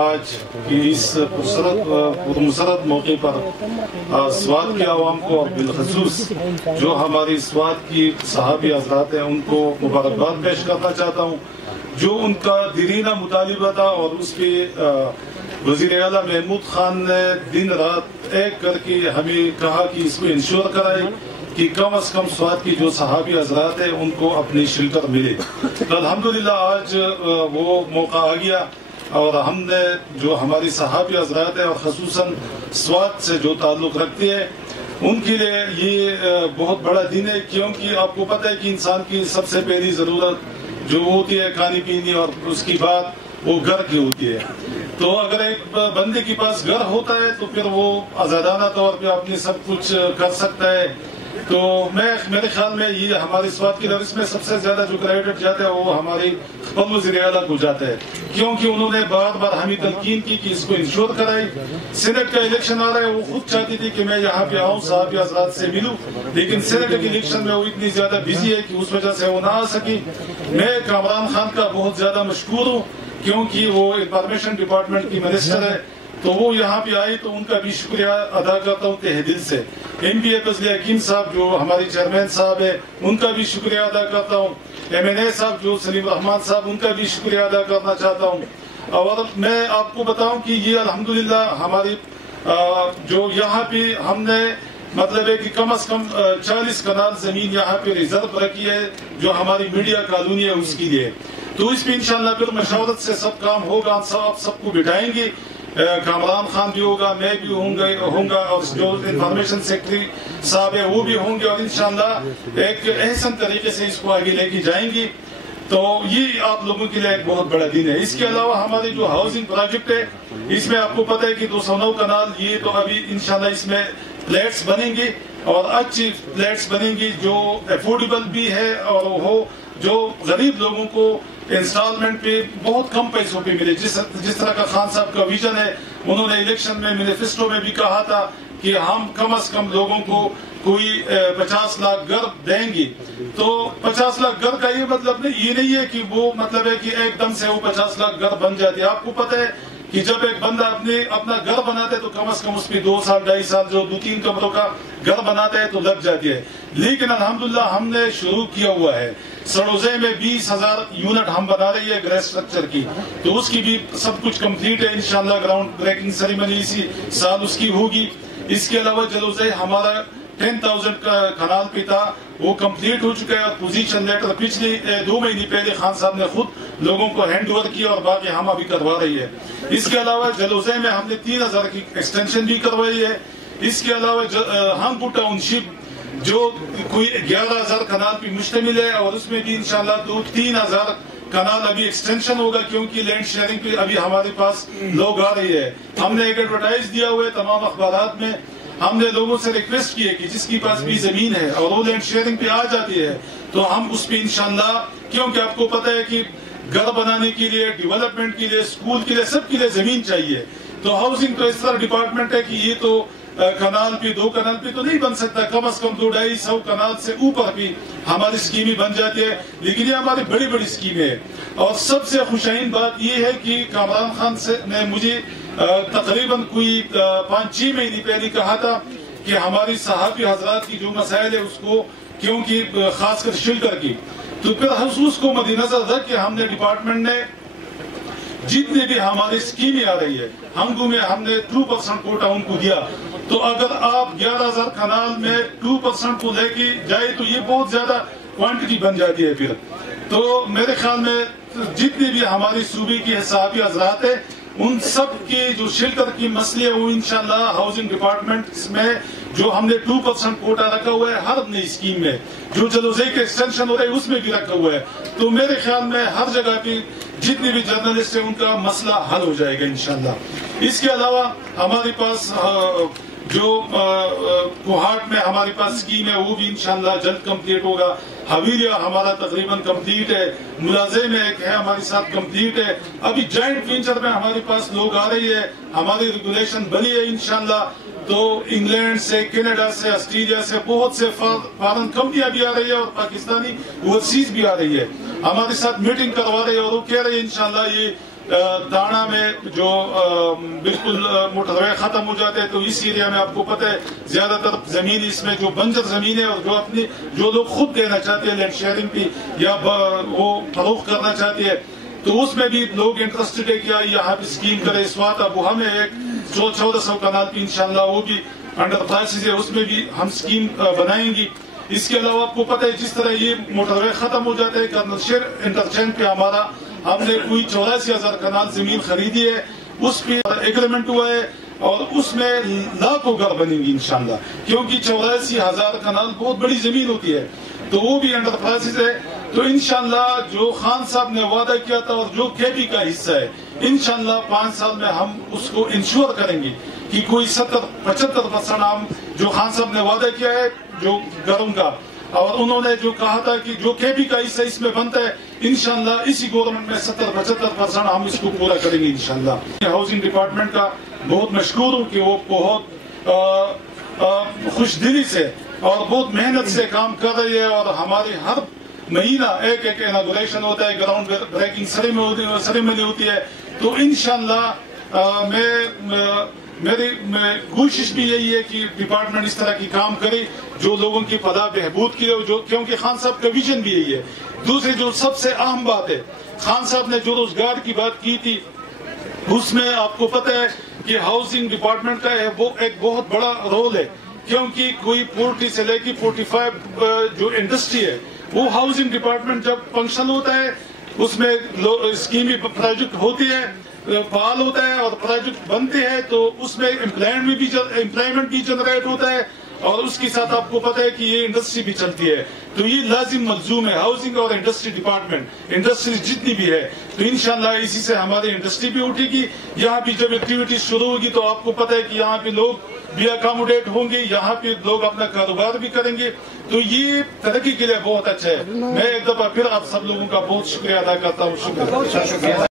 آج کی اس پرمسرت موقع پر سوات کی عوام کو اور بالخصوص جو ہماری سوات کی صحابی حضرات ہیں ان کو مبارکباد پیش کرنا چاہتا ہوں. جو ان کا دیرینہ مطالبہ تھا اور اس کے وزیر اعلیٰ محمود خان نے دن رات ایک کر کے ہمیں کہا کہ اس کو انشور کرائے کہ کم از کم سوات کی جو صحابی حضرات ہیں ان کو اپنی شیلٹر ملے. تو الحمدللہ آج وہ موقع آ گیا اور ہم نے جو ہماری صحابی حضرات ہیں اور خصوصاً سوات سے جو تعلق رکھتے ہیں ان کے لیے یہ بہت بڑا دن ہے، کیونکہ آپ کو پتہ ہے کہ انسان کی سب سے پہلی ضرورت جو ہوتی ہے کھانے پینے اور اس کی بات وہ گھر کی ہوتی ہے. تو اگر ایک بندے کے پاس گھر ہوتا ہے تو پھر وہ آزادانہ طور پہ اپنے سب کچھ کر سکتا ہے. تو میرے خیال میں یہ ہماری سوات کی درس میں سب سے زیادہ جو کریڈٹ جاتا ہے وہ ہمارے خپل وزیر اعلیٰ کو جاتا ہے، کیونکہ انہوں نے بار بار ہمیں تلقین کی کہ اس کو انشور کرائی. سینٹ کا الیکشن آ رہا ہے، وہ خود چاہتی تھی کہ میں یہاں پہ آؤں صحابی حضرات سے ملوں، لیکن سینٹ کے الیکشن میں وہ اتنی زیادہ بزی ہے کہ اس وجہ سے وہ نہ آ سکی. میں کامران خان کا بہت زیادہ مشکور ہوں کیونکہ وہ انفارمیشن ڈپارٹمنٹ کی منسٹر ہے، تو وہ یہاں پہ آئی تو ان کا بھی شکریہ ادا کرتا ہوں تہ دل سے. ایم پی اے فضل حکیم صاحب جو ہمارے چیئرمین صاحب ہیں ان کا بھی شکریہ ادا کرتا ہوں. ایم این اے صاحب جو سلیم رحمان صاحب ان کا بھی شکریہ ادا کرنا چاہتا ہوں. اور میں آپ کو بتاؤں کہ یہ الحمدللہ ہماری جو یہاں پہ ہم نے مطلب ہے کہ کم از کم 40 کنال زمین یہاں پہ ریزرو رکھی ہے جو ہماری میڈیا کالونی ہے اس کے لیے. تو اس پہ انشاءاللہ پھر مشاورت سے سب کام ہوگا، سب کو بٹھائیں گے. کامران خان بھی ہوگا، میں بھی ہوں گا اور جو انفارمیشن سیکرٹری صاحب ہے وہ بھی ہوں گے، اور انشاءاللہ ایک احسن طریقے سے اس کو آگے لے کے جائیں گے. تو یہ آپ لوگوں کے لیے ایک بہت بڑا دن ہے. اس کے علاوہ ہمارے جو ہاؤسنگ پروجیکٹ ہے اس میں آپ کو پتہ ہے کہ 209 کنال یہ تو ابھی انشاءاللہ اس میں فلیٹس بنیں گے اور اچھی فلیٹس بنیں گی جو افورڈیبل بھی ہے اور وہ جو غریب لوگوں کو انسٹالمنٹ پہ بہت کم پیسوں پہ ملے. جس طرح کا خان صاحب کا ویژن ہے، انہوں نے الیکشن میں مینیفیسٹو میں بھی کہا تھا کہ ہم کم از کم لوگوں کو کوئی 50 لاکھ گھر دیں گے. تو 50 لاکھ گھر کا یہ مطلب یہ نہیں ہے کہ وہ مطلب ہے کہ ایک دم سے وہ 50 لاکھ گھر بن جاتے. آپ کو پتہ ہے کہ جب ایک بندہ اپنا گھر بناتا ہے تو کم از کم اس پہ 2 سال 2.5 سال جو 2-3 کمروں کا گھر بناتا ہے تو لگ جاتی ہے. لیکن الحمدللہ ہم نے شروع کیا ہوا ہے. سڑوزے میں 20,000 یونٹ ہم بنا رہی ہے گریس اسٹرکچر کی، تو اس کی بھی سب کچھ کمپلیٹ ہے. انشاءاللہ گراؤنڈ بریکنگ سیریمنی اسی سال اس کی ہوگی. اس کے علاوہ جلوزے ہمارا 10,000 کا کنال پہ تھا وہ کمپلیٹ ہو چکا ہے اور پوزیشن لیٹر پچھلے 2 مہینے پہلے خان صاحب نے خود لوگوں کو ہینڈ اوور کیا اور باقی ہم ابھی کروا رہی ہے. اس کے علاوہ جلوزے میں ہم نے 3,000 کی ایکسٹینشن بھی کروائی ہے. اس کے علاوہ ہم ٹاؤن شپ جو کوئی 11,000 کنال پہ مشتمل ہے اور اس میں بھی انشاءاللہ 2-3,000 کنال ابھی ایکسٹینشن ہوگا کیونکہ لینڈ شیئرنگ پہ ابھی ہمارے پاس لوگ آ رہی ہے. ہم نے ایک ایڈورٹائز دیا ہوا ہے تمام اخبارات میں. ہم نے لوگوں سے ریکویسٹ کی ہے کہ جس کے پاس بھی زمین ہے اور وہ لینڈ شیئرنگ پہ آ جاتی ہے تو ہم اس پہ انشاءاللہ، کیونکہ آپ کو پتہ ہے کہ گھر بنانے کے لیے، ڈیولپمنٹ کے لیے، اسکول کے لیے، سب کے لیے زمین چاہیے. تو ہاؤسنگ تو اس طرح ڈپارٹمنٹ ہے کہ یہ تو کنال پہ 2 کنال پہ تو نہیں بن سکتا، کم از کم 200-250 کنال سے اوپر بھی ہماری اسکیمیں بن جاتی ہے. لیکن یہ ہماری بڑی بڑی اسکیمیں ہے. اور سب سے خوشائن بات یہ ہے کہ کامران خان نے مجھے تقریباً کوئی 5-6 مہینے پہلے کہا تھا کہ ہماری صحابی حضرات کی جو مسائل ہے اس کو، کیونکہ خاص کر شیلٹر کی، تو پھر حصوص کو مد نظر رکھ کے ہم نے ڈپارٹمنٹ نے جتنے بھی ہماری اسکیمیں آ رہی ہے ہنگو میں ہم نے 2% کوٹا ان کو دیا. تو اگر آپ 11,000 کنال میں 2% کو لے کے جائے تو یہ بہت زیادہ کوانٹٹی بن جاتی ہے. پھر تو میرے خیال میں جتنے بھی ہماری صوبے کی صحابی حضرات ہیں ان سب کے جو شیلٹر کی مسئلے ہیں وہ انشاءاللہ ہاؤسنگ ڈپارٹمنٹ میں جو ہم نے 2% کوٹا رکھا ہوا ہے ہر نئی اسکیم میں، جو جلوزے کے ایکسٹینشن ہو رہے ہیں اس میں بھی رکھا ہوا ہے. تو میرے خیال میں ہر جگہ پہ جتنے بھی جرنلسٹ ہیں ان کا مسئلہ حل ہو جائے گا انشاءاللہ. اس کے علاوہ ہمارے پاس جو کوہاٹ میں ہمارے پاس اسکیم ہے وہ بھی انشاءاللہ جلد کمپلیٹ ہوگا. حویلیہ ہمارا تقریباً کمپلیٹ ہے. ملازے میں ایک ہے ہمارے ساتھ کمپلیٹ ہے. ابھی جوائنٹ وینچر میں ہمارے پاس لوگ آ رہی ہے، ہماری ریگولیشن بنی ہے انشاءاللہ. تو انگلینڈ سے، کینیڈا سے، آسٹریلیا سے بہت سے فارن کمپنیاں بھی آ رہی ہے اور پاکستانی اوورسیز بھی آ رہی ہے. ہمارے ساتھ میٹنگ کروا رہے ہیں اور وہ کہہ رہے ہیں انشاءاللہ یہ تانا میں جو بالکل موٹر وے ختم ہو جاتے ہیں، تو اس ایریا میں آپ کو پتہ ہے زیادہ تر زمین اس میں جو بنجر زمین ہے، اور جو لوگ خود دینا چاہتے ہیں لینڈ شیئرنگ بھی یا وہ فروخت کرنا چاہتے ہیں، تو اس میں بھی لوگ انٹرسٹڈ ہے کیا یہاں پہ اسکیم کرے. سوات ابوہا میں ایک 1400 کنال کی انشاءاللہ وہ بھی انڈر پروسیس ہے، اس میں بھی ہم اسکیم بنائیں گی. اس کے علاوہ آپ کو پتہ ہے جس طرح یہ موٹر وے ختم ہو جاتا ہے، کرنل شیر انٹرچینج پہ ہم نے کوئی 84,000 کنال زمین خریدی ہے، اس پہ ایگریمنٹ ہوا ہے، اور اس میں لاکھوں گھر بنیں گی انشاءاللہ، کیونکہ 84,000 کنال بہت بڑی زمین ہوتی ہے، تو وہ بھی انڈر پروسیس ہے. تو انشاءاللہ جو خان صاحب نے وعدہ کیا تھا اور جو KP کا حصہ ہے، انشاءاللہ 5 سال میں ہم اس کو انشور کریں گے کہ کوئی 70-75% ہم جو خان صاحب نے وعدہ کیا ہے جو گھروں کا، اور انہوں نے جو کہا تھا کہ جو KP کا حصہ اس میں بنتا ہے، انشاءاللہ اسی گورنمنٹ میں 70-75% ہم اس کو پورا کریں گے انشاءاللہ. ہاؤسنگ ڈپارٹمنٹ کا بہت مشکور ہوں کہ وہ بہت خوش دلی سے اور بہت محنت سے کام کر رہی ہے، اور ہمارے ہر مہینہ ایک اناگوریشن ہوتا ہے، گراؤنڈ بریکنگ سیریمنی ہوتی ہے. تو انشاءاللہ میری کوشش بھی یہی ہے کہ ڈپارٹمنٹ اس طرح کی کام کرے جو لوگوں کی فلاح بہبود کی ہو، کیونکہ خان صاحب کا ویژن بھی یہی ہے. دوسری جو سب سے اہم بات ہے، خان صاحب نے جو روزگار کی بات کی تھی، اس میں آپ کو پتہ ہے کہ ہاؤسنگ ڈپارٹمنٹ کا وہ ایک بہت بڑا رول ہے، کیونکہ کوئی 40 سے لے کے 45 جو انڈسٹری ہے، وہ ہاؤسنگ ڈپارٹمنٹ جب فنکشن ہوتا ہے، اس میں اسکیمی پروجیکٹ ہوتی ہے، فعال ہوتا ہے اور پروجیکٹ بنتے ہیں، تو اس میں امپلائمنٹ بھی جنریٹ ہوتا ہے، اور اس کے ساتھ آپ کو پتہ ہے کہ یہ انڈسٹری بھی چلتی ہے. تو یہ لازم ملزوم ہے ہاؤسنگ اور انڈسٹری ڈپارٹمنٹ، انڈسٹری جتنی بھی ہے، تو انشاءاللہ اسی سے ہماری انڈسٹری بھی اٹھے گی. یہاں بھی جب ایکٹیویٹی شروع ہوگی تو آپ کو پتہ ہے کہ یہاں پہ لوگ بھی اکاموڈیٹ ہوں گے، یہاں پہ لوگ اپنا کاروبار بھی کریں گے. تو یہ ترقی کے لیے بہت اچھا ہے. میں ایک دفعہ پھر آپ سب لوگوں کا بہت شکریہ ادا کرتا ہوں. شکریہ.